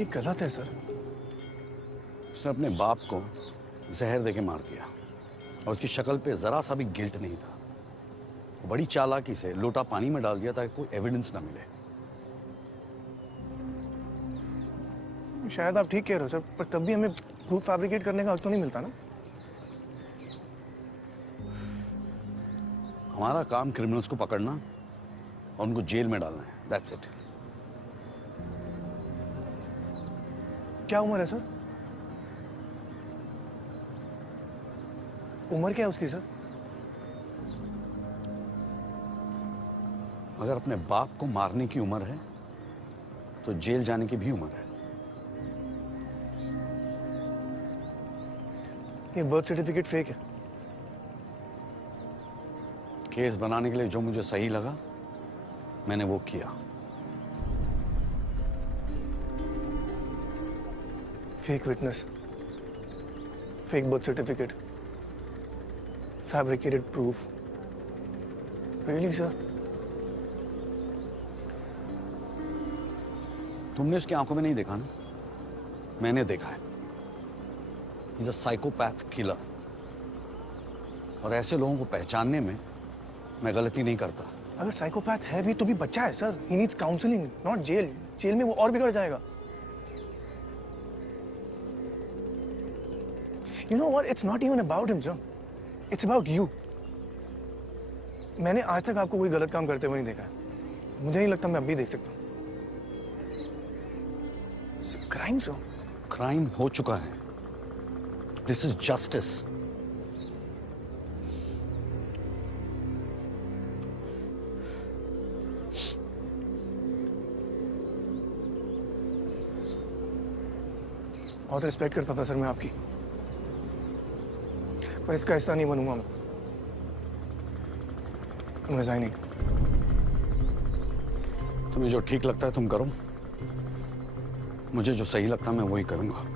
ये गलत है सर। उसने अपने बाप को जहर देके मार दिया और उसकी शक्ल पे जरा सा भी गिल्ट नहीं था। वो बड़ी चालाकी से लोटा पानी में डाल दिया ताकि कोई एविडेंस ना मिले। शायद आप ठीक कह रहे हो सर, पर तब भी हमें प्रूफ फैब्रिकेट करने का हक तो नहीं मिलता ना। हमारा काम क्रिमिनल्स को पकड़ना और उनको जेल में डालना है, दैट्स इट। क्या उम्र है सर? उम्र क्या है उसकी सर? अगर अपने बाप को मारने की उम्र है तो जेल जाने की भी उम्र है। ये बर्थ सर्टिफिकेट फेक है। केस बनाने के लिए जो मुझे सही लगा मैंने वो किया। Fake witness, fake birth certificate, fabricated proof. Really sir? तुमने उसकी आंखों में नहीं देखा ना, मैंने देखा है। He's a psychopath killer। और ऐसे लोगों को पहचानने में मैं गलती नहीं करता। अगर साइकोपैथ है भी तो भी बच्चा है sir. He needs counselling, not jail. Jail में वो और बिगड़ जाएगा। You know what? It's not even about him, John. It's about you. मैंने आज तक आपको कोई गलत काम करते हुए नहीं देखा है। मुझे नहीं लगता मैं अब भी देख सकता हूँ। क्राइम सो। क्राइम हो चुका है। This is justice. बहुत रिस्पेक्ट करता था सर मैं आपकी, पर इसका हिस्सा नहीं बनूंगा मैं। रिजाइनिंग। तुम्हें जो ठीक लगता है तुम करो, मुझे जो सही लगता है मैं वही करूंगा।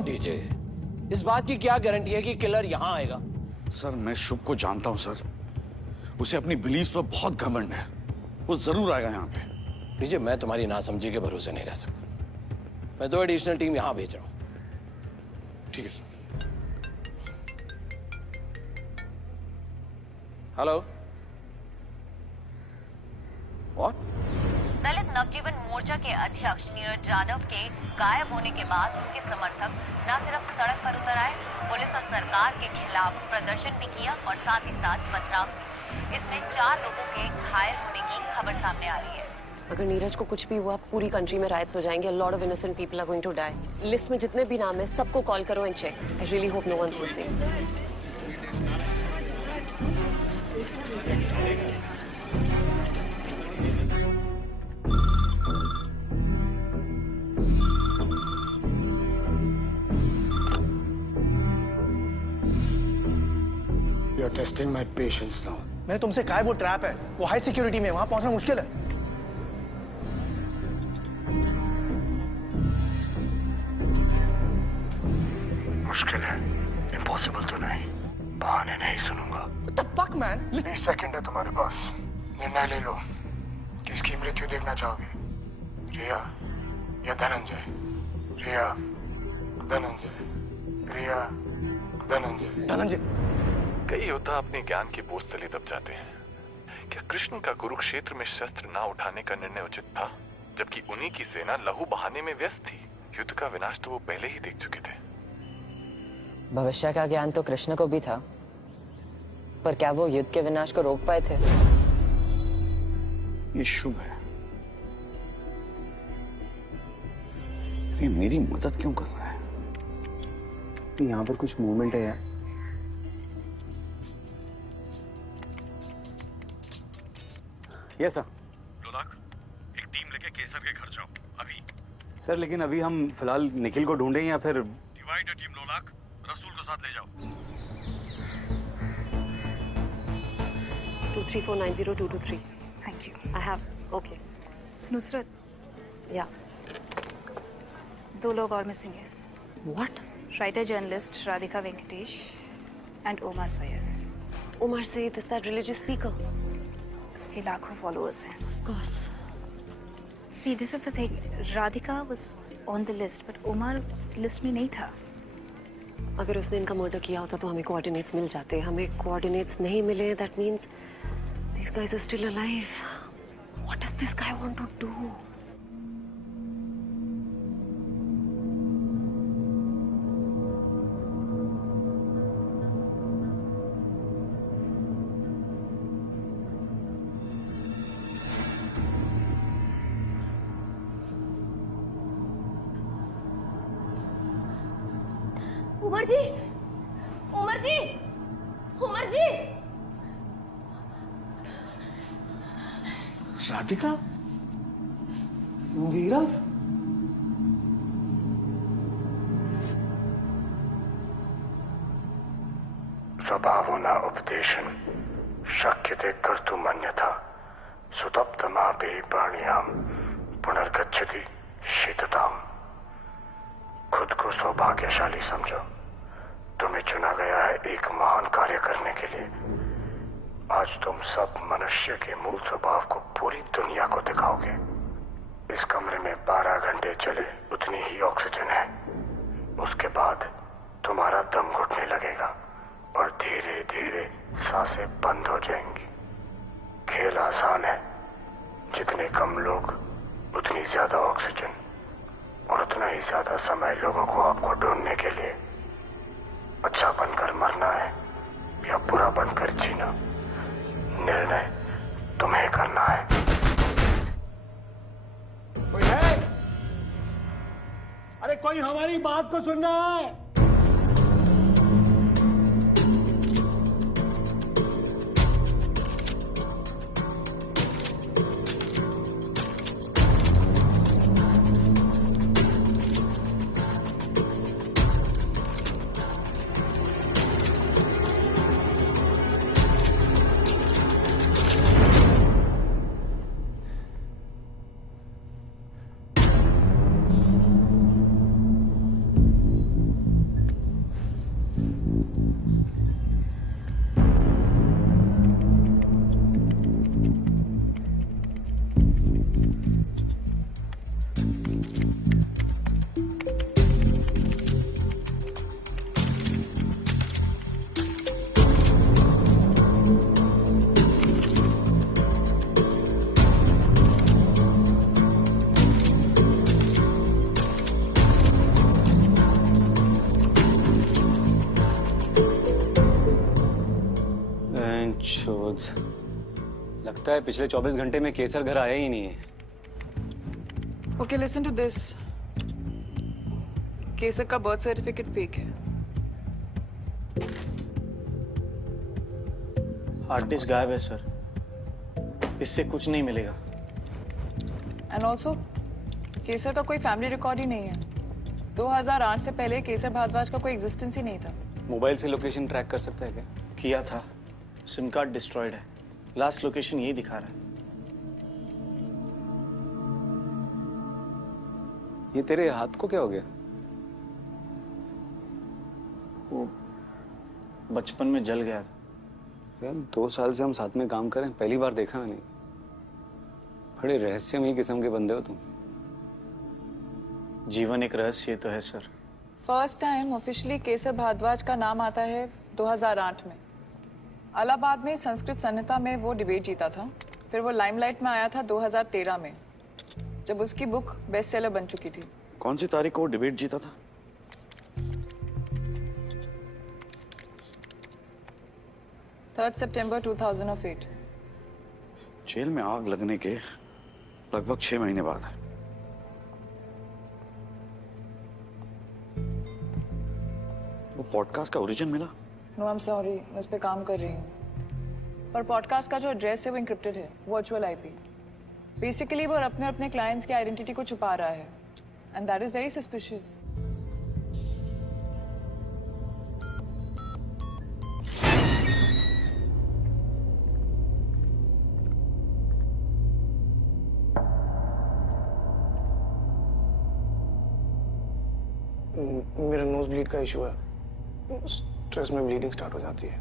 डीजे, इस बात की क्या गारंटी है कि किलर यहां आएगा? सर मैं शुभ को जानता हूं सर, उसे अपनी बिलीफ पर बहुत घमंड है। वो जरूर आएगा यहाँ पे। डीजे, मैं तुम्हारी नासमझी के भरोसे नहीं रह सकता। मैं 2 एडिशनल टीम यहां भेज रहा हूं। ठीक है सर। हेलो। व्हाट? दलित नवजीवन मोर्चा के अध्यक्ष नीरज यादव के गायब होने के बाद उनके समर्थक न सिर्फ सड़क पर उतर आए, पुलिस और सरकार के खिलाफ प्रदर्शन भी किया और साथ ही साथ पथराव भी। इसमें 4 लोगों के घायल होने की खबर सामने आ रही है। अगर नीरज को कुछ भी हुआ, पूरी कंट्री में राइट्स हो जाएंगे। Lot of innocent people are going to die. List में जितने भी नाम है सबको कॉल करो and check. I really hope no one's missing. You're testing my patience now. मैंने तुमसे कहा है वो ट्रैप है, वो हाई सिक्योरिटी में, वहां पहुंचना मुश्किल है। मुश्किल है, इम्पॉसिबल तो नहीं। बहाने नहीं सुनूंगा। What the fuck, man? 20 second है तुम्हारे पास, निर्णय ले लो। किसकी मृत्यु देखना चाहोगे, रिया या धनंजय? रिया, धनंजय, रिया, धनंजय। धनंजय, कई योद्धा अपने ज्ञान की बोझ तले दब जाते हैं। क्या कृष्ण का कुरुक्षेत्र में शस्त्र ना उठाने का निर्णय उचित था, जबकि उन्हीं की सेना लहू बहाने में व्यस्त थी? युद्ध का विनाश तो वो पहले ही देख चुके थे। भविष्य का ज्ञान तो कृष्ण को भी था, पर क्या वो युद्ध के विनाश को रोक पाए थे? ये शुभ है। ये मेरी मदद क्यों कर रहा है? यहाँ पर कुछ मूवमेंट है यार। Yes sir. लोलाक, एक टीम लेके केसर के घर जाओ अभी। सर लेकिन अभी हम फिलहाल निखिल को ढूंढें या फिर? डिवाइड योर टीम लोलाक, रसूल को साथ ले जाओ। 234902223. Thank you. I have. Okay. Nusrat, Yeah. 2 लोग और मिसिंग हैं। What? Writer journalist Radhika Venkatesh and Omar Syed. Omar Saeed is that religious speaker? इसके लाखों फॉलोअर्स हैं। Of course. See, this is the thing. Radhika was on the list, but Omar list में नहीं था। अगर उसने इनका मर्डर किया होता तो हमें कोऑर्डिनेट्स मिल जाते। हमें कोऑर्डिनेट्स नहीं मिले, that means these guys are still alive. What does this guy want to do? Umar ji, Umar ji, Umar ji. Radhika, Nirav, स्वभावना उपदेशन शक्यते कर्तुम् अन्यथा सुतप्तमापि प्राणियां पुनर्गच्छति शीतताम्। खुद को सौभाग्यशाली समझो, तुम्हें चुना गया है एक महान कार्य करने के लिए। आज तुम सब मनुष्य के मूल स्वभाव को पूरी दुनिया को दिखाओगे। इस कमरे में 12 घंटे चले उतनी ही ऑक्सीजन है। उसके बाद तुम्हारा दम घुटने लगेगा और धीरे धीरे सांसें बंद हो जाएंगी। खेल आसान है, जितने कम लोग उतनी ज्यादा ऑक्सीजन और उतना ही ज्यादा समय लोगों को आपको ढूंढने के लिए। अच्छा बनकर मरना है या बुरा बनकर जीना, निर्णय तुम्हें करना है। कोई है? अरे कोई हमारी बात को सुन रहा है? लगता है पिछले 24 घंटे में केसर घर आया ही नहीं है। Okay, listen to this. केसर का बर्थ सर्टिफिकेट फेक है। हार्ड डिस्क गायब है सर, इससे कुछ नहीं मिलेगा। एंड ऑल्सो केसर का कोई फैमिली रिकॉर्ड ही नहीं है। 2008 से पहले केसर भारद्वाज का कोई एग्जिस्टेंस ही नहीं था। मोबाइल से लोकेशन ट्रैक कर सकता है क्या? किया था, सिम कार्ड डिस्ट्रॉयड है। लास्ट लोकेशन यही दिखा रहा है। ये तेरे हाथ को क्या हो गया? बचपन में जल गया था। यार 2 साल से हम साथ में काम करें, पहली बार देखा मैंने। बड़े रहस्यमयी किस्म के बंदे हो तुम। जीवन एक रहस्य तो है सर। फर्स्ट टाइम ऑफिशियली केसर भारद्वाज का नाम आता है 2008 में। इलाहाबाद में संस्कृत संहिता में वो डिबेट जीता था। फिर वो लाइमलाइट में आया था 2013 में, जब उसकी बुक बेस्ट सेलर बन चुकी थी। कौन सी तारीख को डिबेट जीता था? September 2008। जेल में आग लगने के लगभग 6 महीने बाद। वो पॉडकास्ट का ओरिजिन मिला? नो आई एम सॉरी, मैं उस पर काम कर रही हूँ। पर पॉडकास्ट का जो एड्रेस है वो इंक्रिप्टेड है, वर्चुअल आईपी। बेसिकली वो अपने क्लाइंट्स की आइडेंटिटी को छुपा रहा है, and that is very suspicious. मेरा नोज ब्लीड का इशू है, स्ट्रेस में ब्लीडिंग स्टार्ट हो जाती है।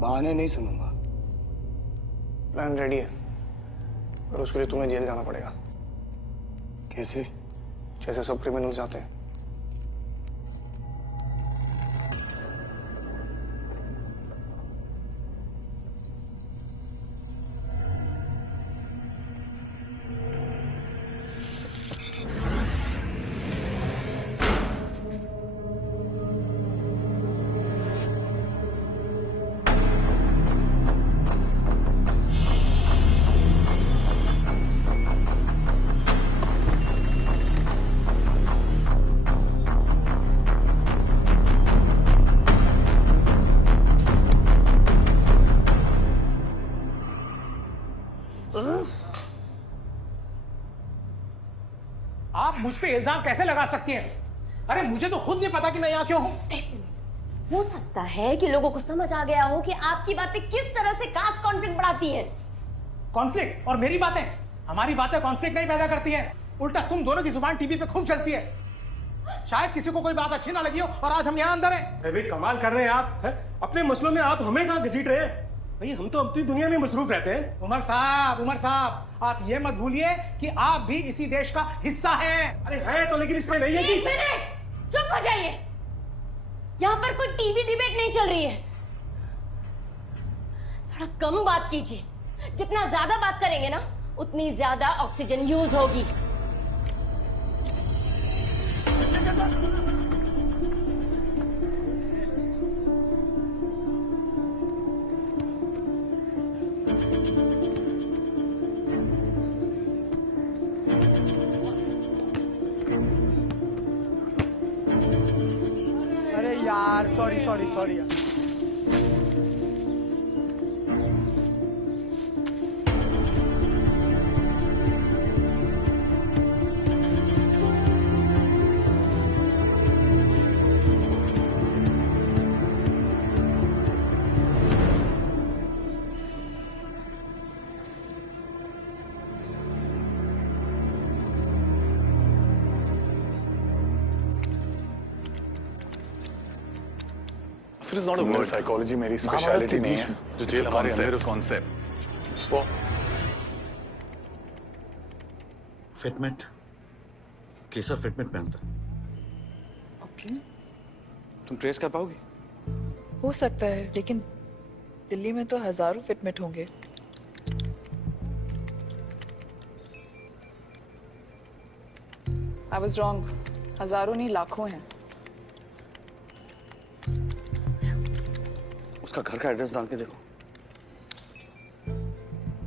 बहाने नहीं सुनूंगा, प्लान रेडी है, और उसके लिए तुम्हें जेल जाना पड़ेगा। कैसे? जैसे सब क्रिमिनल जाते हैं। आप मुझ पे इल्जाम कैसे लगा सकती हैं? अरे मुझे तो खुद नहीं पता कि मैं यहाँ क्यों हूँ। हो सकता है कि लोगों को समझ आ गया हो कि आपकी बातें किस तरह से कास्ट कॉन्फ्लिक्ट बढ़ाती हैं। कॉन्फ्लिक्ट? और मेरी बातें? हमारी बातें कॉन्फ्लिक्ट नहीं पैदा करती हैं, उल्टा तुम दोनों की जुबान टीवी पे खूब चलती है। शायद किसी को कोई बात अच्छी ना लगी हो और आज हम यहाँ अंदर हैं। अरे कमाल कर रहे हैं आप है? अपने मसलों में आप हमें कहाँ घसीट रहे हैं? भाई हम तो अपनी दुनिया में मसरूफ रहते हैं। उमर साहब, आप ये मत भूलिए कि आप भी इसी देश का हिस्सा हैं। अरे है तो, लेकिन इसमें नहीं है कि... एक मिनट, चुप हो जाइए। यहाँ पर कोई टीवी डिबेट नहीं चल रही है। थोड़ा कम बात कीजिए। जितना ज्यादा बात करेंगे ना, उतनी ज्यादा ऑक्सीजन यूज होगी। अरे यार सॉरी यार। It is not a word. Psychology मेरी स्पेशलिटी नहीं है। जो जेल हमारे अंदर उस कॉन्सेप्ट फिटमेट, केसर फिटमेट पहनता है। ओके, तुम ट्रेस कर पाओगी? हो सकता है, लेकिन दिल्ली में तो हजारों फिटमेट होंगे। I was wrong. हजारों नहीं, लाखों हैं। उसका घर का एड्रेस डाल के देखो।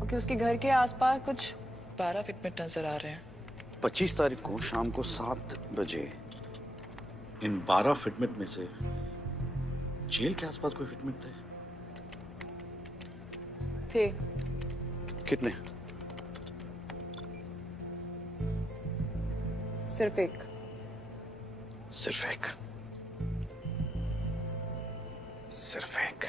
ओके, उसके घर के आसपास कुछ 12 फिटमेट नजर आ रहे हैं। 25 तारीख को शाम को 7 बजे इन 12 फिटमेट में से जेल के आसपास कोई फिटमेट थे? कितने? सिर्फ एक। सिर्फ एक। सिर्फ एक।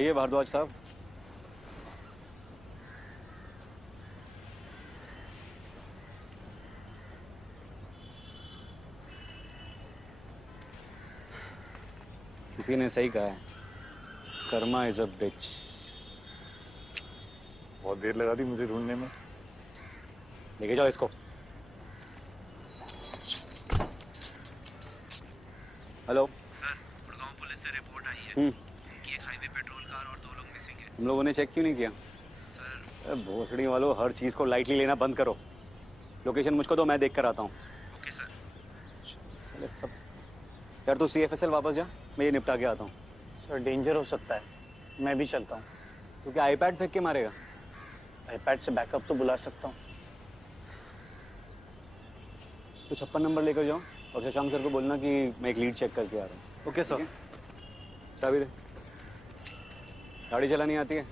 आइए भारद्वाज साहब। किसी ने सही कहा है, कर्मा इज अ बिच। बहुत देर लगा दी मुझे ढूंढने में। लेके जाओ इसको। हेलो सर, गुड़गांव पुलिस से रिपोर्ट आई है। इनकी एक हाईवे पेट्रोल कार और 2 लोग मिसिंग है। तुम लोगों ने चेक क्यों नहीं किया? सर भोसड़ी वालों, हर चीज को लाइटली लेना बंद करो। लोकेशन मुझको दो, मैं देख कर आता हूँ। Okay sir. चले सब। यार तू CFSL वापस जा, मैं ये निपटा के आता हूँ। सर डेंजर हो सकता है, मैं भी चलता हूँ। तो क्या आईपैड फेंक के मारेगा? आईपैड से बैकअप तो बुला सकता हूँ। तो 56 नंबर लेकर जाओ और शशांक सर को बोलना कि मैं एक लीड चेक करके आ रहा हूँ। Okay sir. चाबी दे। गाड़ी चलानी आती है?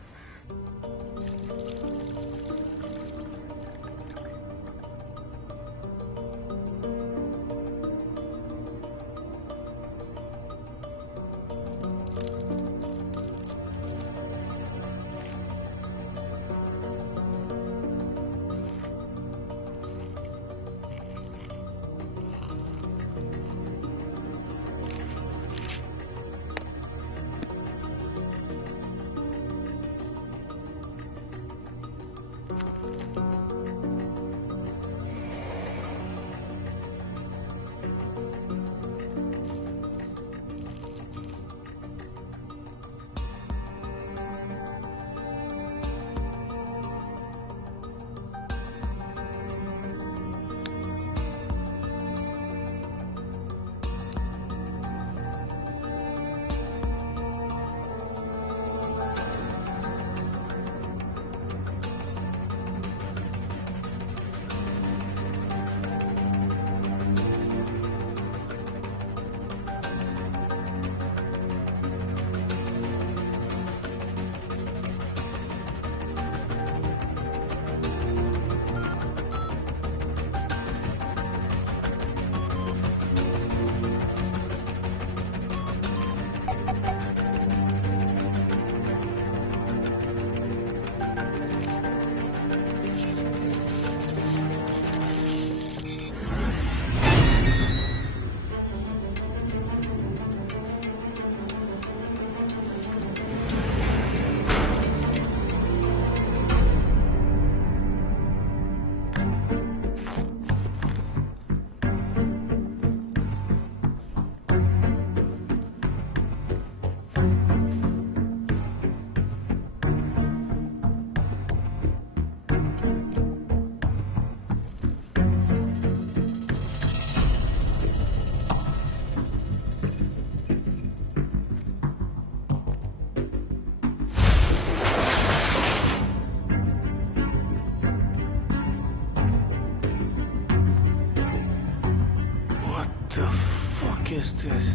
is this?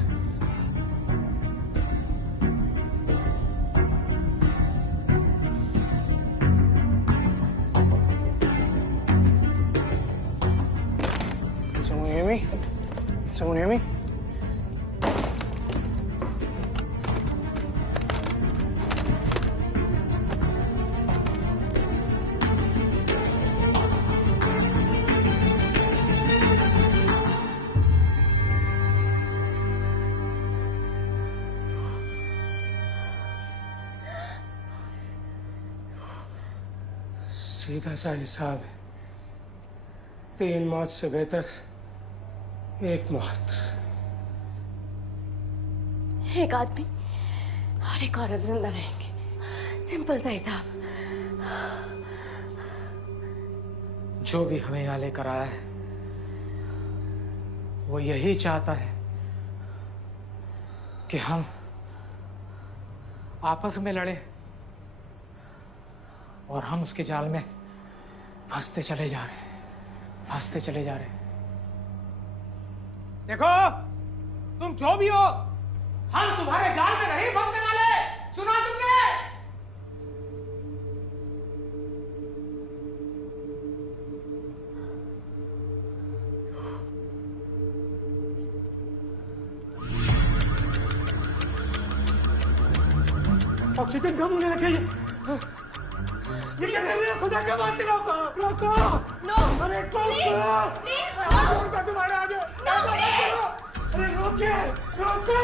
Someone hear me? Someone hear me? सीधा सा हिसाब है, 3 मौत से बेहतर 1 मौत। एक आदमी और एक औरत जिंदा रहेंगे, सिंपल सा हिसाब। जो भी हमें यहाँ लेकर आया है वो यही चाहता है कि हम आपस में लड़े और हम उसके जाल में फंसते चले जा रहे हैं, फंसते चले जा रहे हैं। देखो, तुम जो भी हो, हम तुम्हारे जाल में नहीं फंसने वाले। सुना तुमने? ऑक्सीजन कम होने लगे। ये क्या कर रहे हो? खुदा के वास्ते रोको, रोको। अरे तुम्हारे आगे। अरे रोकिए, रोको।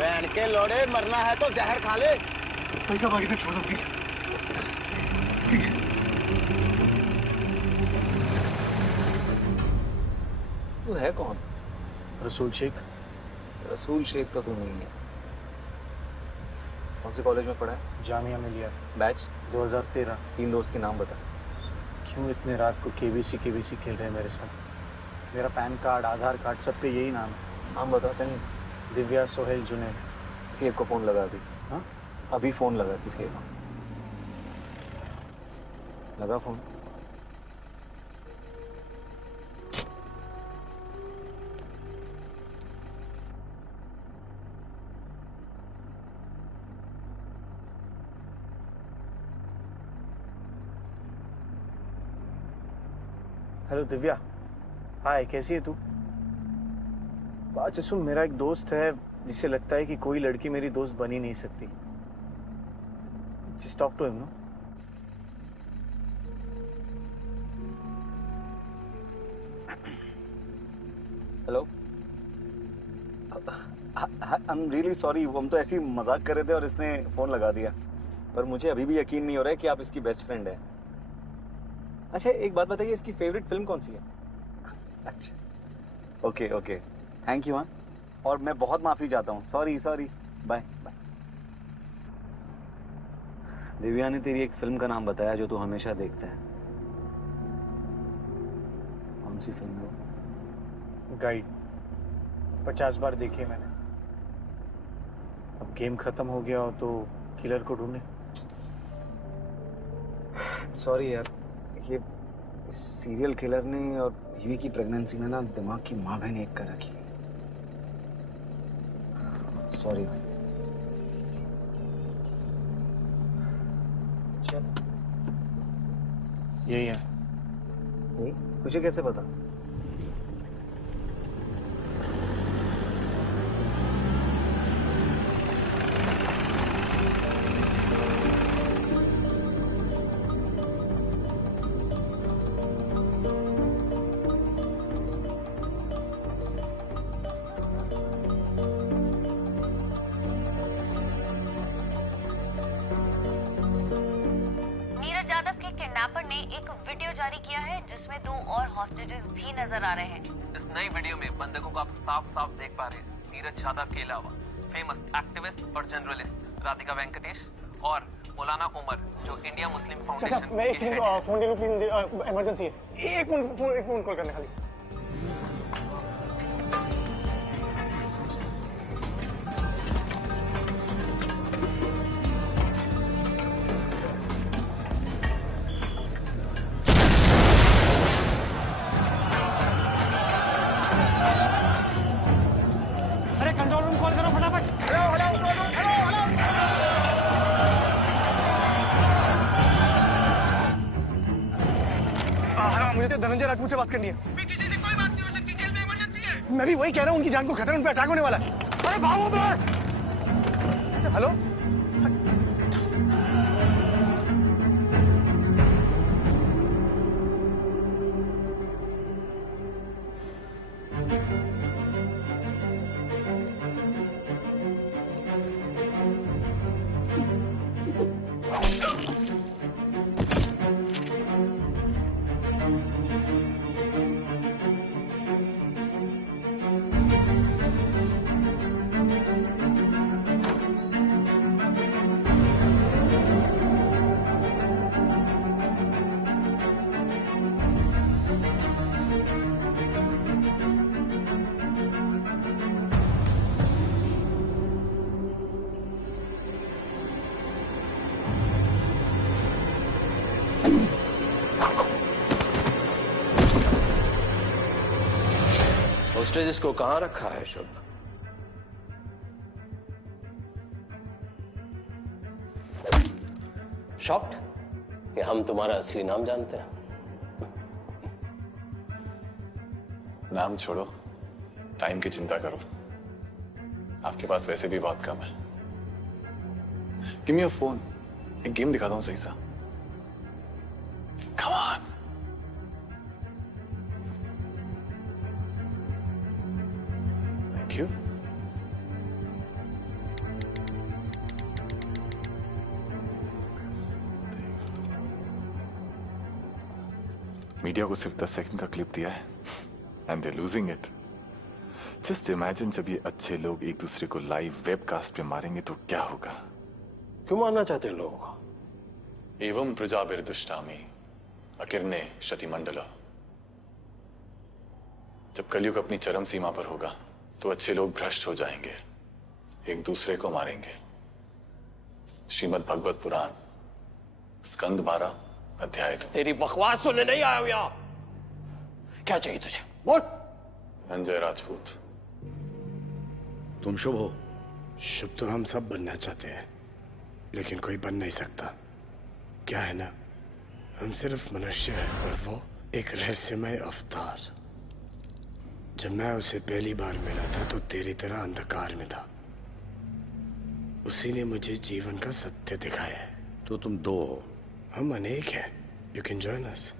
बहन के लोड़े, मरना है तो जहर खा ले। पैसा बाकी तक छोड़ दो प्लीज, प्लीज। तू है कौन? रसूल शेख। रसूल शेख तो तू नहीं है। कौन से कॉलेज में पढ़ा है? जामिया में लिया। बैच? 2013। 3 दोस्त के नाम बता। क्यों इतने रात को केबीसी खेल रहे हैं मेरे साथ? मेरा पैन कार्ड, आधार कार्ड, सब पे यही नाम है। नाम बता। चल। दिव्या, सोहेल, जुनैद। किसी एक को फोन लगा दी। हाँ, अभी फोन लगा किसी एक को। लगा फोन। हेलो दिव्या, हाय, कैसी है तू? बात सुन, मेरा एक दोस्त है जिसे लगता है कि कोई लड़की मेरी दोस्त बन ही नहीं सकती। Just talk to him, no? Hello. I am really sorry, हम तो ऐसे ही मजाक कर रहे थे और इसने फोन लगा दिया। पर मुझे अभी भी यकीन नहीं हो रहा है कि आप इसकी बेस्ट फ्रेंड है। अच्छा, एक बात बताइए, इसकी फेवरेट फिल्म कौन सी है? अच्छा, ओके ओके, थैंक यू। हाँ, और मैं बहुत माफी चाहता हूँ। Sorry sorry, bye bye. Divya ने तेरी एक फिल्म का नाम बताया जो तू हमेशा देखता है। कौन सी फिल्म है? गाइड। 50 बार देखी है मैंने। अब गेम खत्म हो गया हो तो किलर को ढूंढे। सॉरी यार, ये सीरियल किलर ने और यूवी की प्रेगनेंसी ने ना दिमाग की माँ बहन एक कर रखी है। सॉरी। यही है। यही? तुझे कैसे पता? जिसमें 2 और हॉस्टेजेस भी नजर आ रहे हैं। इस नई वीडियो में बंधकों को आप साफ-साफ देख पा रहे हैं। नीरज यादव के अलावा फेमस एक्टिविस्ट और जर्नलिस्ट राधिका वेंकटेश और मौलाना उमर, जो इंडिया मुस्लिम फाउंडेशन। मैं एक सेकंड फोन ले लूं प्लीज, इमरजेंसी है। एक फोन कॉल करने खाली। कंट्रोल रूम कॉल करो फटाफट। हेलो, मुझे तो धनंजय राजपूत से बात करनी है। किसी से कोई बात नहीं हो सकती, जेल में इमरजेंसी है। मैं भी वही कह रहा हूँ, उनकी जान को खतरा, उन पे अटैक होने वाला है। अरे भागो बस। हेलो, होस्टेजेस को कहां रखा है शुभ? शॉक्ड कि हम तुम्हारा असली नाम जानते हैं? नाम छोड़ो, टाइम की चिंता करो। आपके पास वैसे भी बहुत कम है। गिव मी योर फोन, एक गेम दिखाता हूं सही सा। Come on. Thank you. Media को सिर्फ 10 सेकंड का क्लिप दिया है and they losing it. Just imagine जब ये अच्छे लोग एक दूसरे को लाइव वेबकास्ट पे मारेंगे तो क्या होगा? क्यों मारना चाहते हैं लोगों को? एवं प्रजाभिर्दुष्टामि अकिरणे शतिमंडल। जब कलयुग अपनी चरम सीमा पर होगा तो अच्छे लोग भ्रष्ट हो जाएंगे, एक दूसरे को मारेंगे। श्रीमद् भगवत पुराण स्कंद 12 अध्याय 2। तेरी बकवास सुनने नहीं आया हूं यहां। क्या चाहिए तुझे? बोल। धनंजय राजपूत। तुम शुभ हो? शुभ तो हम सब बनना चाहते हैं, लेकिन कोई बन नहीं सकता। क्या है ना, हम सिर्फ मनुष्य हैं और वो एक रहस्यमय अवतार। जब मैं उसे पहली बार मिला था तो तेरी तरह अंधकार में था। उसी ने मुझे जीवन का सत्य दिखाया है। तो तुम दो हो? हम अनेक हैं। You can join us.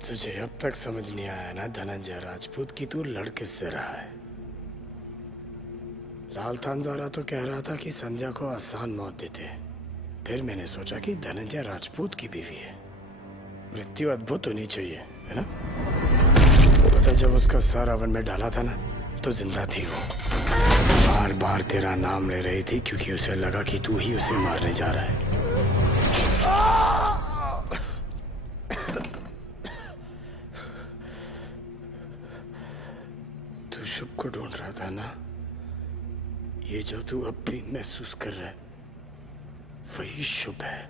तुझे अब तक समझ नहीं आया ना धनंजय राजपूत की तू लड़ किससे रहा है? लाल थानजारा तो कह रहा था कि संध्या को आसान मौत देते हैं। फिर मैंने सोचा कि धनंजय राजपूत की बीवी है, मृत्यु अद्भुत होनी चाहिए, है ना? पता जब उसका सर अवन में डाला था ना तो जिंदा थी वो। बार बार तेरा नाम ले रही थी क्योंकि उसे लगा कि तू ही उसे मारने जा रहा है। तू शुभ को ढूंढ रहा था ना? ये जो तू अब भी महसूस कर रहा है वही शुभ है।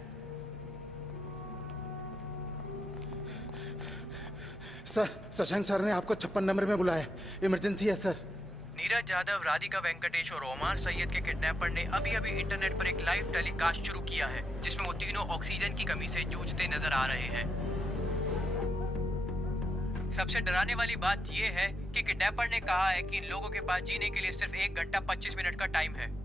सर, शशांक सर ने आपको 56 नंबर में बुलाया। इमरजेंसी है सर। नीरज यादव, राधिका वेंकटेश और ओमार सैयद के किडनैपर ने अभी अभी इंटरनेट पर एक लाइव टेलीकास्ट शुरू किया है जिसमें वो तीनों ऑक्सीजन की कमी से जूझते नजर आ रहे हैं। सबसे डराने वाली बात यह है कि किडनैपर ने कहा है कि इन लोगों के पास जीने के लिए सिर्फ 1 घंटा 25 मिनट का टाइम है।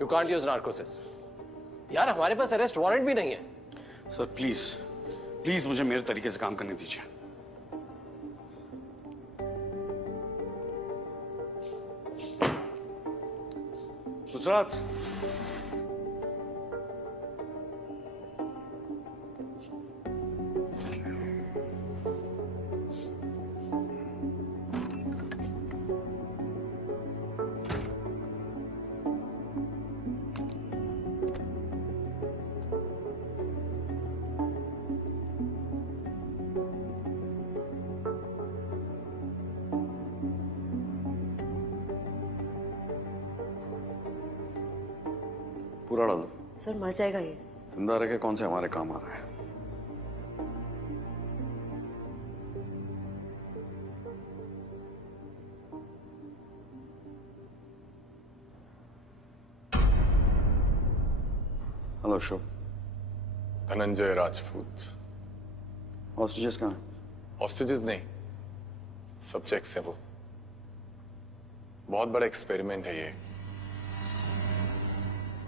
You can't use narcosis. यार हमारे पास अरेस्ट वारंट भी नहीं है। सर प्लीज प्लीज मुझे मेरे तरीके से काम करने दीजिए। गुजरात पूरा डाल दो। सर मर जाएगा ये। जिंदा रह के कौन से हमारे काम आ रहा है? हेलो शुभ। धनंजय राजपूत। हॉस्टेजेस कहाँ हैं? हॉस्टेजेस नहीं, सब्जेक्ट्स हैं वो। बहुत बड़ा एक्सपेरिमेंट है ये।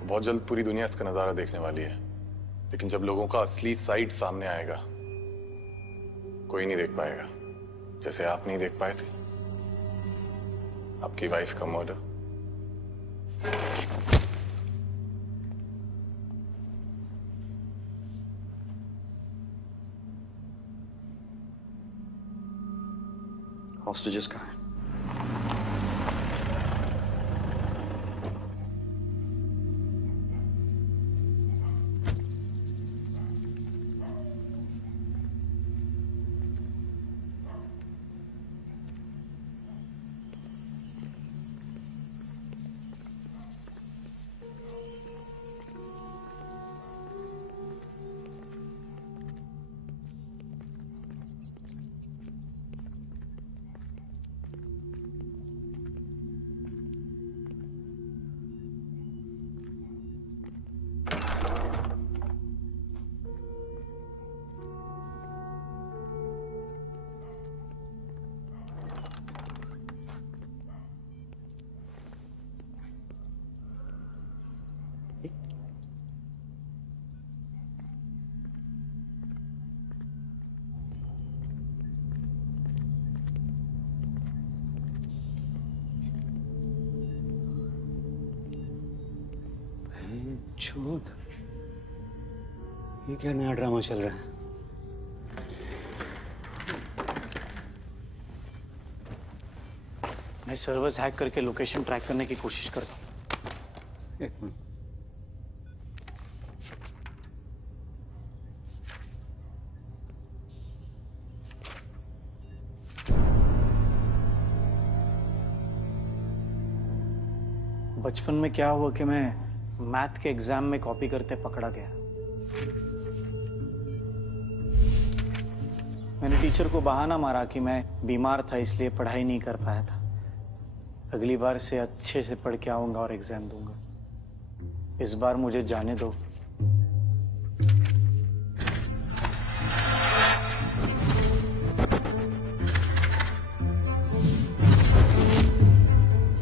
बहुत जल्द पूरी दुनिया इसका नजारा देखने वाली है, लेकिन जब लोगों का असली साइड सामने आएगा कोई नहीं देख पाएगा, जैसे आप नहीं देख पाए थे आपकी वाइफ का मर्डर। हॉस्टेजेस कहाँ हैं? छूत, ये क्या नया ड्रामा चल रहा है? मैं सर्वर्स हैक करके लोकेशन ट्रैक करने की कोशिश करता हूँ। एक मिनट। बचपन में क्या हुआ कि मैं मैथ के एग्जाम में कॉपी करते पकड़ा गया। मैंने टीचर को बहाना मारा कि मैं बीमार था इसलिए पढ़ाई नहीं कर पाया था। अगली बार से अच्छे से पढ़ के आऊंगा और एग्जाम दूंगा। इस बार मुझे जाने दो।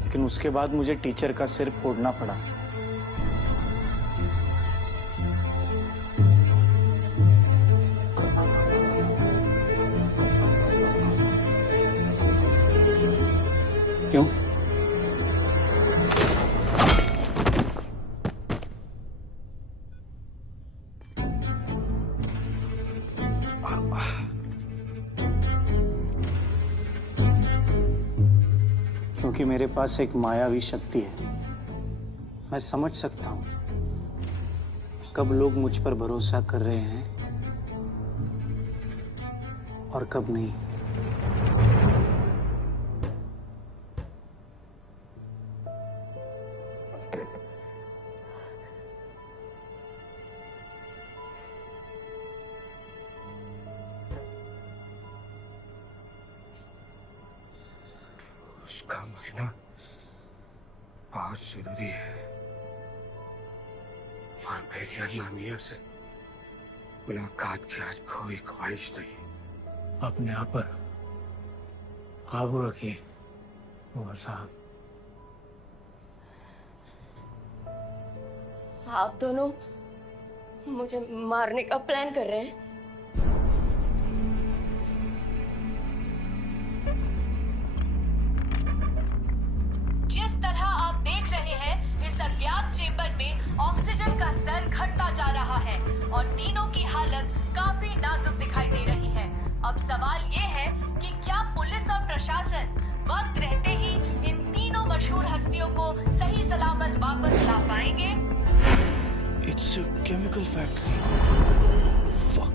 लेकिन उसके बाद मुझे टीचर का सिर फोड़ना पड़ा। क्यों? क्योंकि मेरे पास एक मायावी शक्ति है। मैं समझ सकता हूं कब लोग मुझ पर भरोसा कर रहे हैं और कब नहीं। उसका मरना बहुत जरूरी है और मेरी अल्लाह मियां से मुलाकात की आज कोई ख्वाहिश नहीं। अपने आप पर काबू रखिए उमर साहब। आप दोनों मुझे मारने का प्लान कर रहे हैं। जिस तरह आप देख रहे हैं, इस अज्ञात चेंबर में ऑक्सीजन का स्तर घटता जा रहा है और तीनों की हालत काफी नाजुक दिखाई दे रही है। अब सवाल ये है कि क्या पुलिस और प्रशासन वक्त रहते ही इन तीनों मशहूर हस्तियों को सही सलामत वापस ला पाएंगे? It's a chemical factory. Fuck.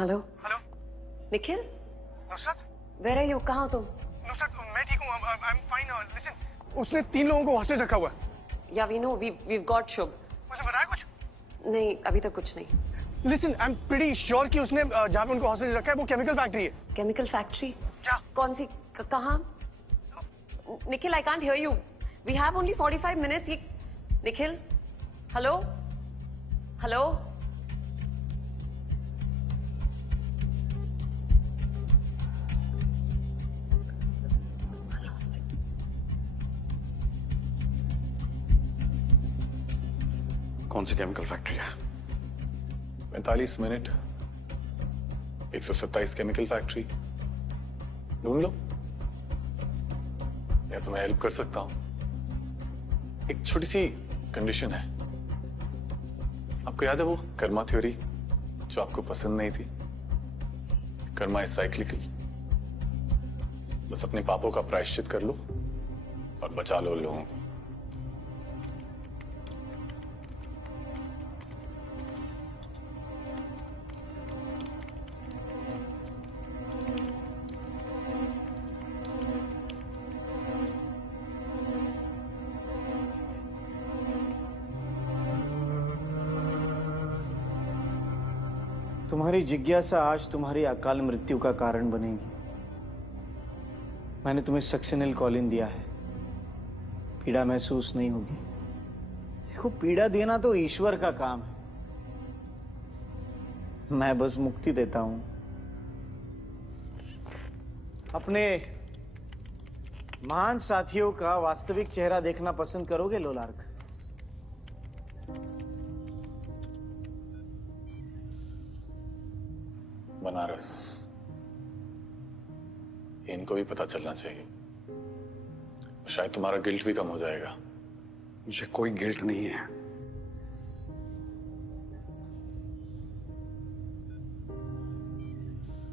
Hello hello Nikhil, Nusrat, where are you? कहाँ हो तुम? नुसरत मैं ठीक हूँ। I am fine. लिसन, उसने 3 लोगों को हॉस्टेज रखा हुआ है। या वी नो, we've got शुभ। मुझे बताया कुछ? नहीं, अभी तक कुछ नहीं। Listen, I am pretty sure कि उसने जहाँ पे उनको हॉस्टेज रखा है वो केमिकल फैक्ट्री है। Chemical factory? क्या? कौन सी? कहाँ? Nikhil, I can't hear you. We have only 45 minutes. ये निखिल, हेलो हेलो। कौन सी केमिकल फैक्ट्री है? 45 मिनट, 127 केमिकल फैक्ट्री। ढूंढ लो, या तो मैं हेल्प कर सकता हूं। एक छोटी सी कंडीशन है। आपको याद है वो कर्मा थ्योरी जो आपको पसंद नहीं थी? Karma is cyclical. बस अपने पापों का प्रायश्चित कर लो और बचा लो लोगों को। तुम्हारी जिज्ञासा आज तुम्हारी अकाल मृत्यु का कारण बनेगी। मैंने तुम्हें सक्सेनिल कॉलिन दिया है, पीड़ा महसूस नहीं होगी। देखो, पीड़ा देना तो ईश्वर का काम है, मैं बस मुक्ति देता हूं। अपने महान साथियों का वास्तविक चेहरा देखना पसंद करोगे लोलार्क? बनारस। टीम को भी पता चलना चाहिए। शायद तुम्हारा गिल्ट भी कम हो जाएगा। मुझे कोई गिल्ट नहीं है।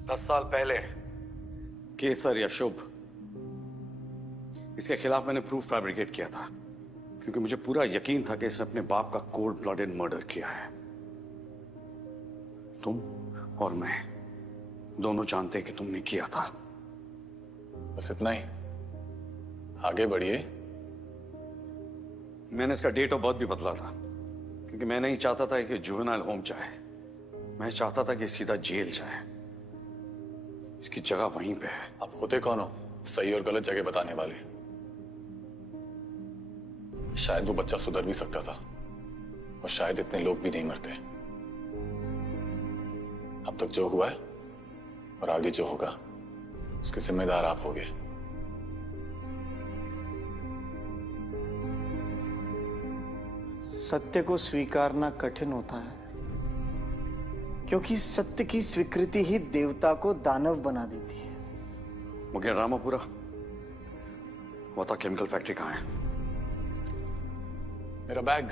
दस साल पहले केसर या शुभ, इसके खिलाफ मैंने प्रूफ फैब्रिकेट किया था, क्योंकि मुझे पूरा यकीन था कि इसने अपने बाप का कोल्ड ब्लडेड मर्डर किया है। तुम और मैं दोनों जानते हैं कि तुमने किया था। बस इतना ही, आगे बढ़िए। मैंने इसका डेट ऑफ बर्थ भी बदला था, क्योंकि मैं नहीं चाहता था कि जुवेनाइल होम जाए। मैं चाहता था कि सीधा जेल जाए। इसकी जगह वहीं पे है। आप होते कौन हो सही और गलत जगह बताने वाले? शायद वो बच्चा सुधर भी सकता था, और शायद इतने लोग भी नहीं मरते। अब तक जो हुआ है और आगे जो होगा, उसके जिम्मेदार आप होगे। सत्य को स्वीकारना कठिन होता है, क्योंकि सत्य की स्वीकृति ही देवता को दानव बना देती है। मुझे रामापुरा बता, केमिकल फैक्ट्री कहाँ है? मेरा बैग,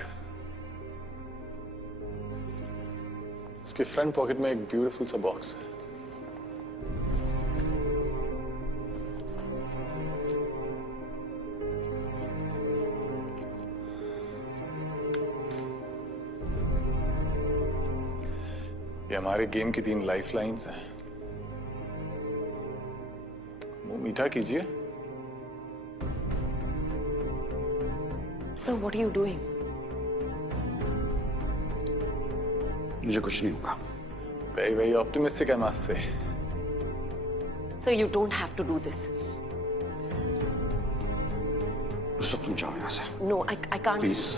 इसके फ्रंट पॉकेट में एक ब्यूटीफुल सा बॉक्स है। ये हमारे गेम की 3 लाइफ लाइन्स हैं। मुंह मीठा कीजिए। So what are you doing? मुझे कुछ नहीं होगा। Very optimistic I must say. So you don't have to do this. Nusrat, तुम जाओ यहाँ से। No, I can't. Please.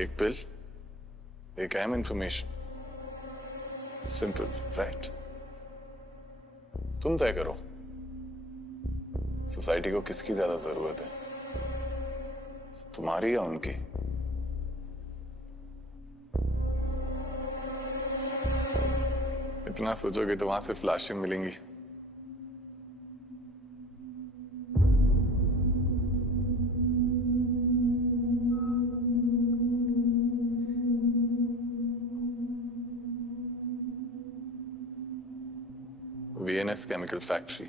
एक पिल, एक अहम इंफॉर्मेशन। Simple, right? तुम तय करो, सोसाइटी को किसकी ज्यादा जरूरत है, तुम्हारी या उनकी? इतना सोचोगे तो वहां से फ्लैशें मिलेंगी। VNS chemical factory,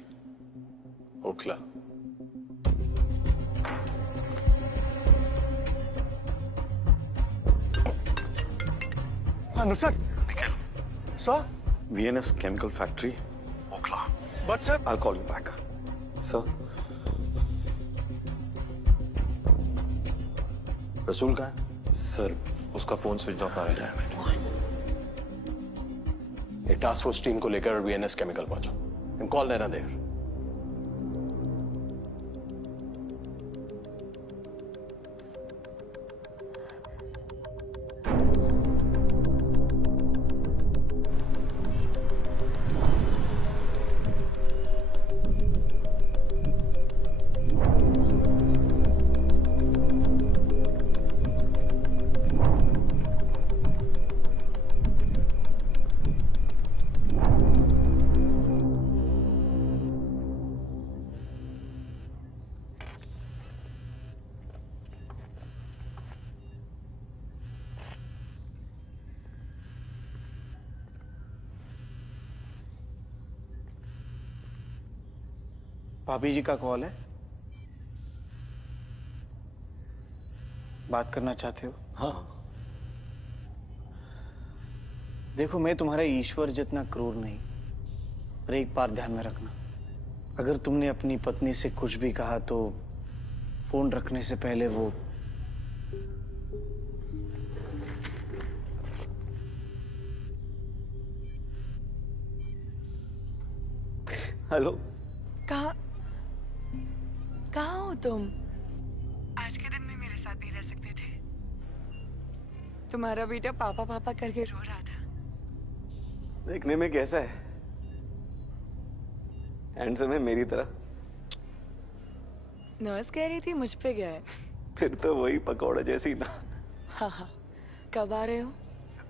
Okhla. Nusrat, sir, VNS chemical factory, Okhla. But sir, I'll call you back. Sir. रसूल कहाँ है? सर, उसका फोन स्विच ऑफ आ रहा है। एक टास्क फोर्स टीम को लेकर VNS केमिकल पहुंचो। And call Naina there. भाभी जी का कॉल है। बात करना चाहते हो? हाँ। देखो, मैं तुम्हारा ईश्वर जितना क्रूर नहीं, पर एक बात ध्यान में रखना, अगर तुमने अपनी पत्नी से कुछ भी कहा तो फोन रखने से पहले वो हेलो। कहाँ हो तुम? आज के दिन में मेरे साथ नहीं रह सकते थे? तुम्हारा बेटा पापा पापा करके रो रहा था। देखने में कैसा है? हैंडसम है मेरी तरह? नर्स कह रही थी मुझ पे गया है। फिर तो वही पकौड़ा जैसी ना। हाँ। कब आ रहे हो?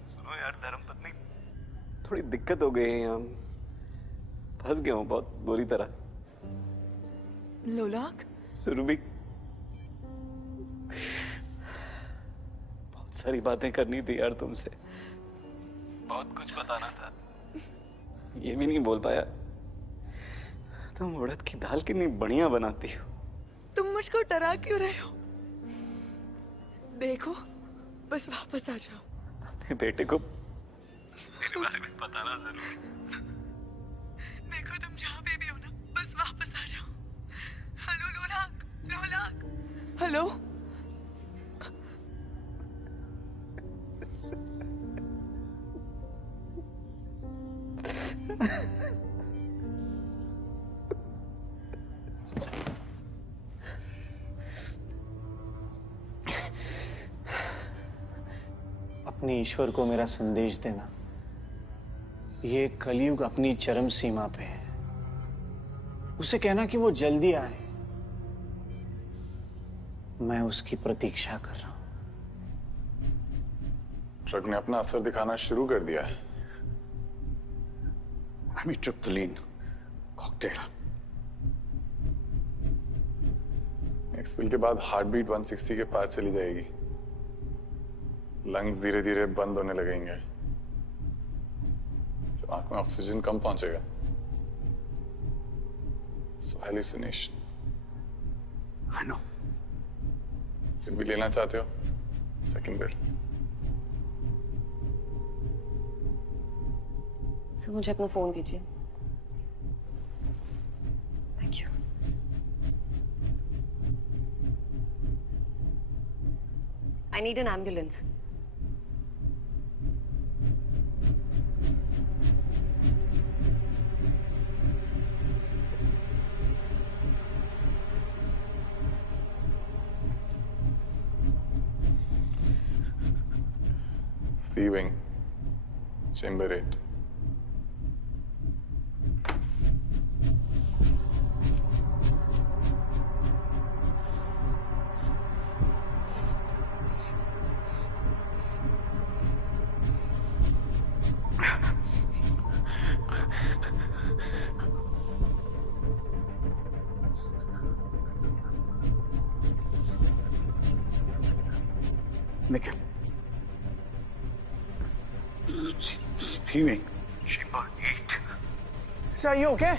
सुनो यार धर्मपत्नी, थोड़ी दिक्कत हो गई है यहाँ। फंस गया हूँ बहुत बुरी तरह। लोलाक? सुरभि, बहुत सारी बातें करनी थी यार तुमसे। बहुत कुछ बताना था, ये भी नहीं बोल पाया। तुम उड़द की दाल कितनी बढ़िया बनाती हो। तुम मुझको डरा क्यों रहे हो? देखो, बस वापस आ जाओ। अपने बेटे को मेरे बारे में बताना जरूर। देखो तुम जहाँ पे भी हो ना, बस वापस आ जाओ। हेलो लोलाक, लोलाक, हेलो। अपने ईश्वर को मेरा संदेश देना, ये कलयुग अपनी चरम सीमा पे है। उसे कहना कि वो जल्दी आए। मैं उसकी प्रतीक्षा कर रहा हूं। ड्रग ने अपना असर दिखाना शुरू कर दिया है। एमिट्रिप्टिलीन कॉकटेल। नेक्स्ट पिल के बाद हार्ट बीट 160 के पार चली जाएगी। लंग्स धीरे धीरे बंद होने लगेंगे। आंख में ऑक्सीजन कम पहुंचेगा। सो हैलुसिनेशन। I know. फिर भी लेना चाहते हो सेकंड बिल? सर मुझे अपना फोन दीजिए। Thank you. I need an ambulance. C wing, chamber 8. Nikhil, Fuming. Chamber 8. Sir, are you okay?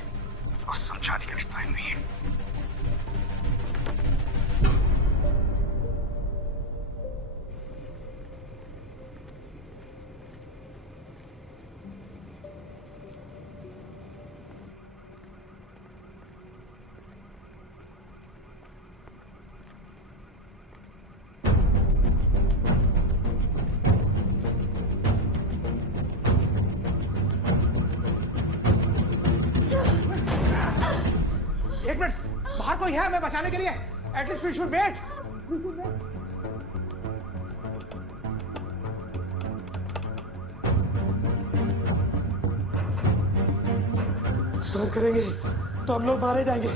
बस समझाने के लिए टाइम नहीं है। एक मिनट, बाहर कोई है हमें बचाने के लिए? At least we should wait. Sir करेंगे तो हम लोग मारे जाएंगे।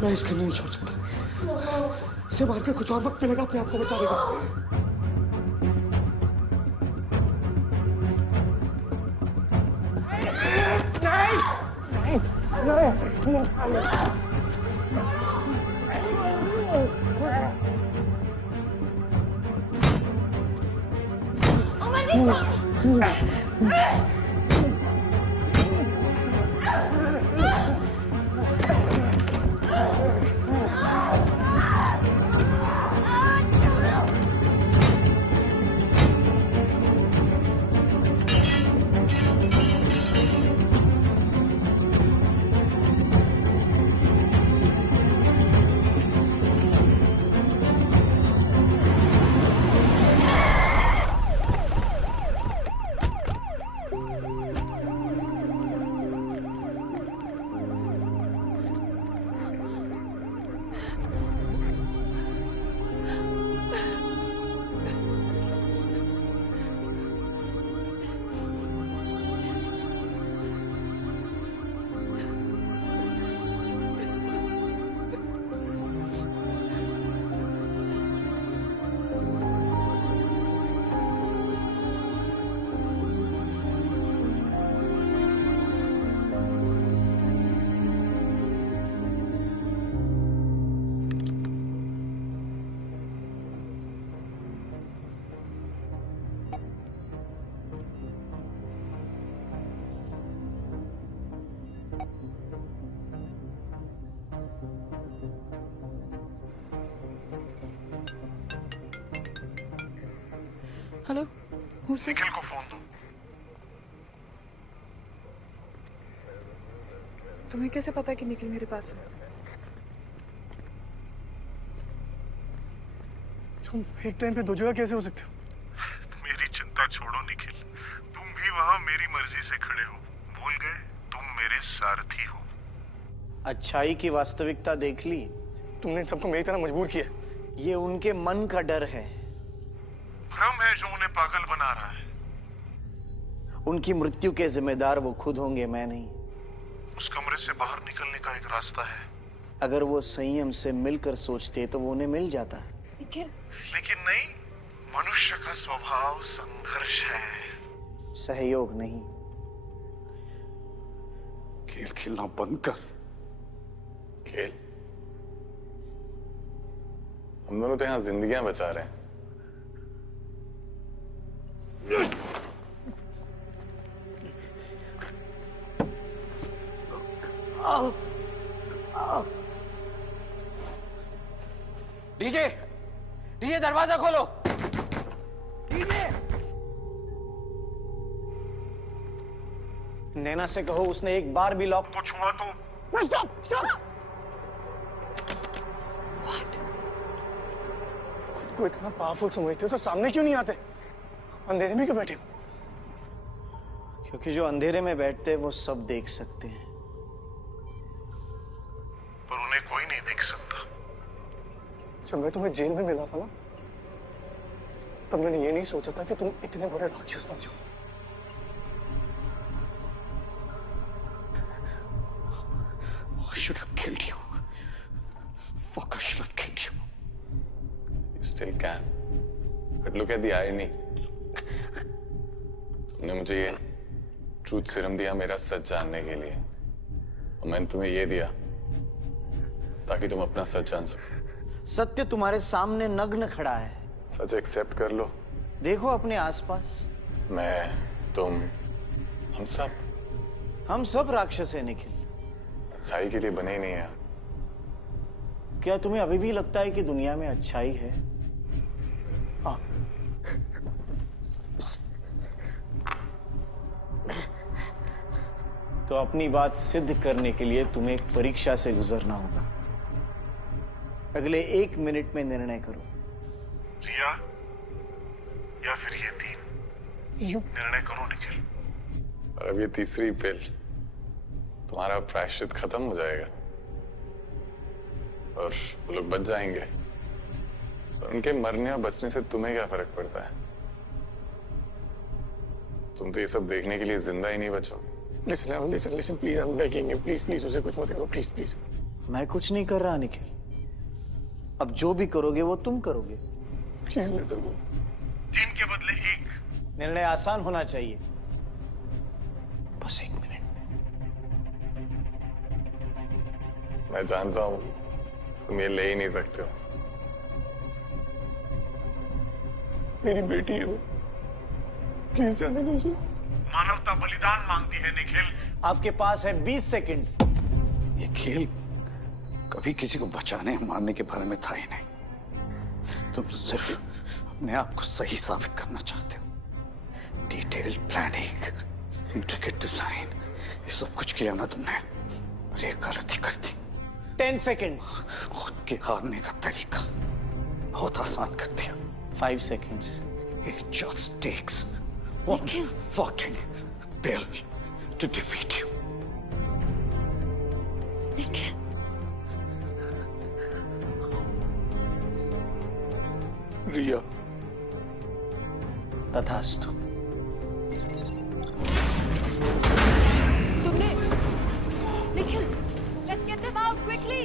मैं इसके नहीं छोड़ सकता। इसे मार के कुछ और वक्त मिलेगा अपने आप को बचाने का। हेलो, निखिल को फोन दो। तुम्हें कैसे पता कि निखिल मेरे पास है? तुम एक टाइम पे दो जगह कैसे हो सकते हो? मेरी चिंता छोड़ो निखिल, तुम भी वहां मेरी मर्जी से खड़े हो। भूल गए तुम मेरे सारथी हो। अच्छाई की वास्तविकता देख ली? तुमने सबको मेरी तरह मजबूर किया। ये उनके मन का डर है। भ्रम है जो उन्हें पागल बना रहा है। उनकी मृत्यु के जिम्मेदार वो खुद होंगे, मैं नहीं। उस कमरे से बाहर निकलने का एक रास्ता है। अगर वो संयम से मिलकर सोचते तो वो उन्हें मिल जाता। लेकिन नहीं, मनुष्य का स्वभाव संघर्ष है, सहयोग नहीं। खेल खेलना बंद कर। खेल? हम दोनों तो यहाँ जिंदगियां बचा रहे हैं। डीजे, डीजे दरवाजा खोलो। डीजे, नैना से कहो उसने एक बार भी लॉक कुछ हुआ तो स्टॉप स्टॉप। खुद को इतना पावरफुल समझते हो तो सामने क्यों नहीं आते? अंधेरे में क्यों बैठे हो? क्योंकि जो अंधेरे में बैठते हैं वो सब देख सकते हैं, पर उन्हें कोई नहीं देख सकता। जब मैं तुम्हें जेल में मिला था ना, तब मैंने ये नहीं सोचा था कि तुम इतने बड़े राक्षस बन जाओ। I should have killed you. Fuck, I should have killed you. You still can. But look at the irony. तुमने मुझे ये ट्रूथ सीरम दिया मेरा सच जानने के लिए, और मैंने तुम्हें ये दिया ताकि तुम अपना सच जान सको। सत्य तुम्हारे सामने नग्न खड़ा है। सच एक्सेप्ट कर लो। देखो अपने आसपास। मैं, तुम, हम सब राक्षस हैं निखिल। अच्छाई के लिए बने ही नहीं है। क्या तुम्हें अभी भी लगता है कि दुनिया में अच्छाई है? हाँ। तो अपनी बात सिद्ध करने के लिए तुम्हें एक परीक्षा से गुजरना होगा। अगले 1 मिनट में निर्णय करो। रिया या फिर ये 3, निर्णय करो निखिल। और अब ये तीसरी पिल, तुम्हारा प्रायश्चित खत्म हो जाएगा और वो लोग बच जाएंगे। और उनके मरने और बचने से तुम्हें क्या फर्क पड़ता है? तुम तो ये सब देखने के लिए जिंदा ही नहीं बचो। Listen, please, I'm begging you, please, उसे कुछ मत करो, please। मैं कुछ नहीं कर रहा निखिल। अब जो भी करोगे वो तुम करोगे। प्लीज मेरे को 3 के बदले 1। निर्णय आसान होना चाहिए। बस 1 मिनट। मैं जानता हूं तुम ये ले ही नहीं सकते हो। मेरी बेटी है वो, प्लीज जाने दो उसे। मानवता बलिदान मांगती है निखिल। आपके पास है 20 सेकंड। ये खेल कभी किसी को बचाने मारने के बारे में था ही नहीं। तुम सिर्फ अपने आप को सही साबित करना चाहते हो। डिटेल्ड प्लानिंग, इंट्रिकेट डिजाइन, ये सब कुछ किया ना तुमने, और एक गलती कर दी। 10 सेकंड्स। खुद के हारने का तरीका बहुत आसान कर दिया। 5 seconds. It just takes one fucking pill to defeat you. Nikhil. रिया। तथास्तु। तुमने Nikhil, let's get them out quickly.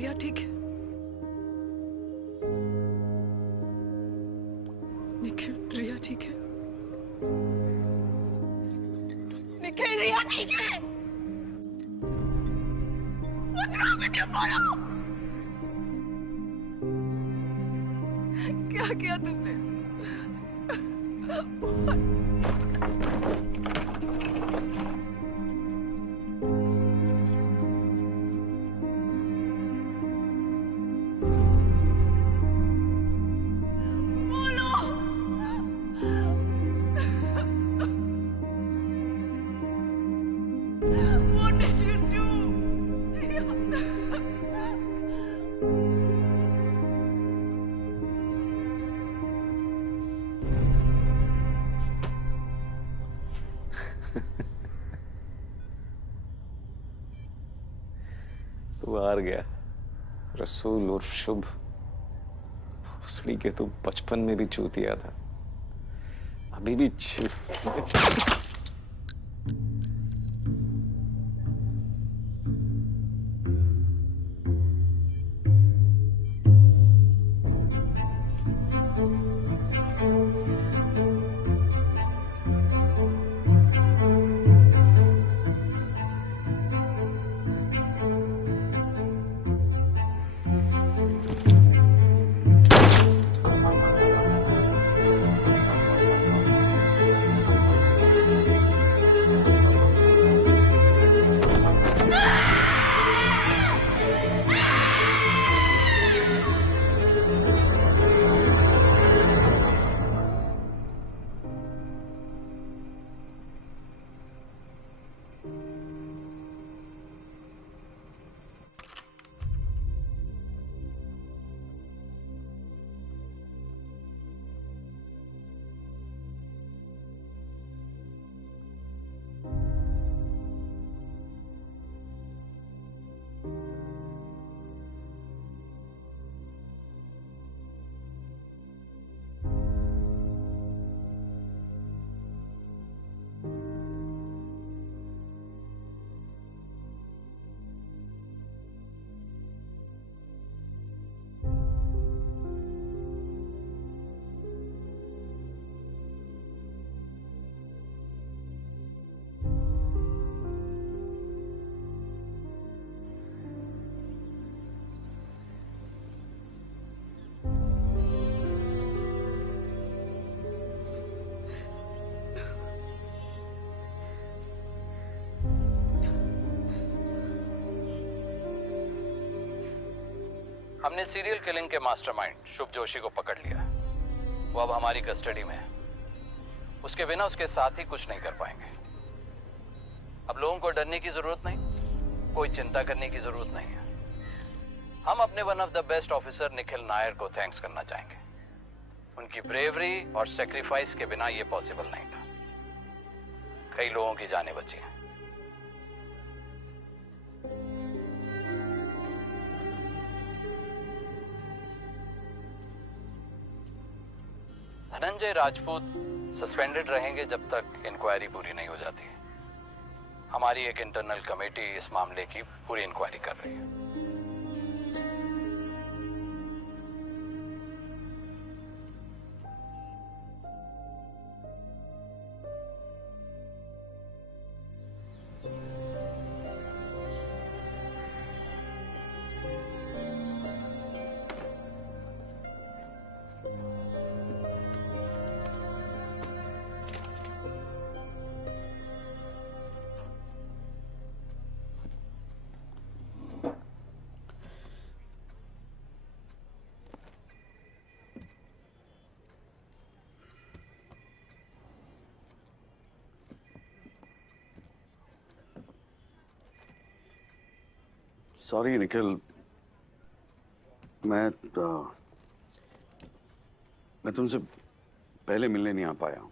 रिया ठीक है? निखिल, रिया ठीक है? निखिल, रिया ठीक है? What's wrong with you, बोलो? क्या किया तुमने? What did you do? तू हार गया रसूल और शुभ। भोसड़ी के तू बचपन में भी चूतिया था, अभी भी हमने सीरियल किलिंग के मास्टरमाइंड शुभ जोशी को पकड़ लिया। वो अब हमारी कस्टडी में है। उसके बिना उसके साथ ही कुछ नहीं कर पाएंगे। अब लोगों को डरने की जरूरत नहीं, कोई चिंता करने की जरूरत नहीं है। हम अपने one of the best officer Nikhil Nair को थैंक्स करना चाहेंगे। उनकी ब्रेवरी और सेक्रीफाइस के बिना ये पॉसिबल नहीं था। कई लोगों की जानें बची हैं। धनंजय राजपूत सस्पेंडेड रहेंगे जब तक इंक्वायरी पूरी नहीं हो जाती। हमारी एक इंटरनल कमेटी इस मामले की पूरी इंक्वायरी कर रही है। सॉरी निखिल, मैं तुमसे पहले मिलने नहीं आ पाया।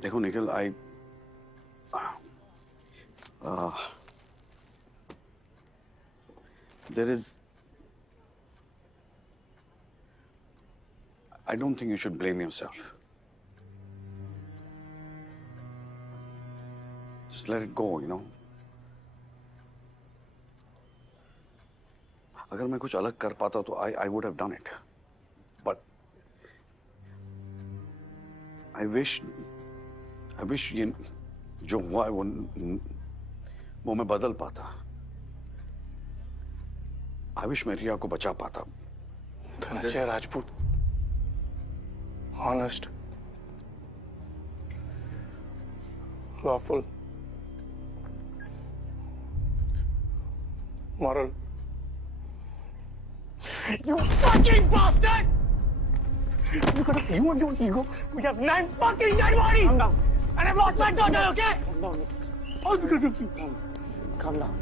देखो Nikhil, there is, I don't think you should blame yourself. Just Just let it go, you know. अगर मैं कुछ अलग कर पाता तो I would have done it. But I wish ये जो हुआ है वो मैं बदल पाता. I wish मैं रिया को बचा पाता. Dhananjay Rajput, honest, lawful, moral. You fucking bastard! Because of you and your ego, we have 9 fucking dead bodies! Calm down. And I've lost my daughter, okay? Calm down. All because of you. Calm down.